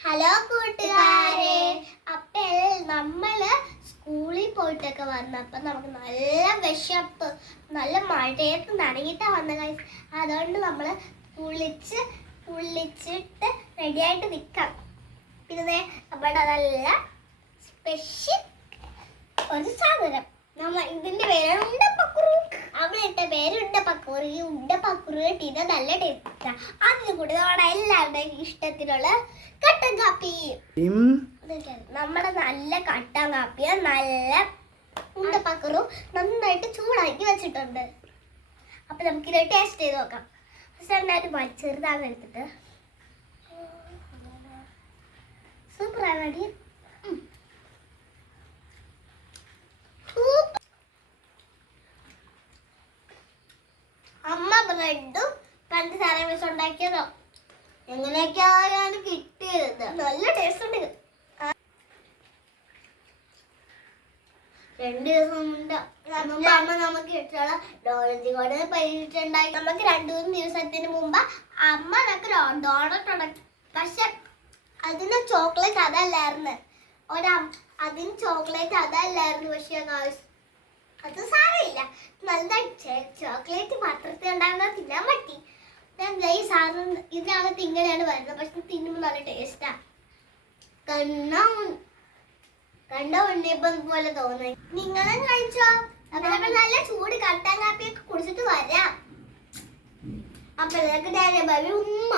Hello കൂട്ടുകാരെ. അപ്പൊ നമ്മൾ സ്കൂളിൽ പോയിട്ടൊക്കെ വന്നപ്പോൾ നമുക്ക് നല്ല വിശപ്പ് നല്ല മഴയത്ത് നനങ്ങിട്ടാ വന്ന കാര്യം അതുകൊണ്ട് നമ്മൾ കുളിച്ച് കുളിച്ചിട്ട് റെഡിയായിട്ട് നിൽക്കാം. പിന്നെ അവിടെ നല്ല സ്പെഷ്യൽ ഒരു സാധനം. നമ്മ ഇതിന്റെ പേരുണ്ട് അവിടെ ഇട്ട പേര് ഉണ്ടപ്പക്കുറു ഉണ്ട പക്കൂറി കിട്ടിയത് നല്ല ടേസ്റ്റാ അതിന് കൂടെ നമ്മുടെ എല്ലാവരുടെയും ഇഷ്ടത്തിലുള്ള കട്ടൻ കാപ്പി. നമ്മുടെ നല്ല കട്ടൻ കാപ്പിയ. നല്ല ഉണ്ട ഉണ്ടപ്പക്കുറു നന്നായിട്ട് ചൂടാക്കി വെച്ചിട്ടുണ്ട്. അപ്പൊ നമുക്കിത് ടേസ്റ്റ് ചെയ്ത് നോക്കാം. നന്നായിട്ട് ചെറുതാണ് എടുത്തിട്ട്. സൂപ്പറാണ് അടി സൂപ്പർ അമ്മ ബ്രെഡും പഞ്ചസാരയും വെച്ച് ഉണ്ടാക്കിയതോ? എങ്ങനെയൊക്കെയാണ് കിട്ടിയത്? നല്ല ടേസ്റ്റ് ഉണ്ട്. രണ്ട് ദിവസം മുമ്പ് അമ്മ നമുക്ക് ഇട്ടുള്ള ഡോണറ്റ് കൊണ്ട് പരീക്ഷിച്ചുണ്ടായി നമുക്ക് രണ്ടു മൂന്ന് ദിവസത്തിന് മുമ്പ് അമ്മ നമുക്ക് ഡോണറ്റ് ഉണ്ടാക്കി പക്ഷെ അതിന് ചോക്ലേറ്റ് അതല്ലായിരുന്നു. ഒരാ അതിന് ചോക്ലേറ്റ് അതല്ലായിരുന്നു പക്ഷെ അത് സാരമില്ല. നല്ല ചോക്ലേറ്റ് പാത്രത്തിൽ ഉണ്ടാകുന്ന തിന്നാൻ പറ്റി. ഞാൻ ഈ സാധനം? ഇതിനകത്ത് ഇങ്ങനെയാണ് വരുന്നത്. പക്ഷെ തിന്നുമ്പോൾ നല്ല ടേസ്റ്റാ കണ്ണ കണ്ട? ഉണ്ണിയപ്പം പോലെ തോന്നി നിങ്ങളും കഴിച്ചോ നല്ല ചൂട് കട്ടൻ കാപ്പിയൊക്കെ കുടിച്ചിട്ട് വരാം. അപ്പൊ നിങ്ങൾക്ക് ഡാഡി ബാബി ഉമ്മ.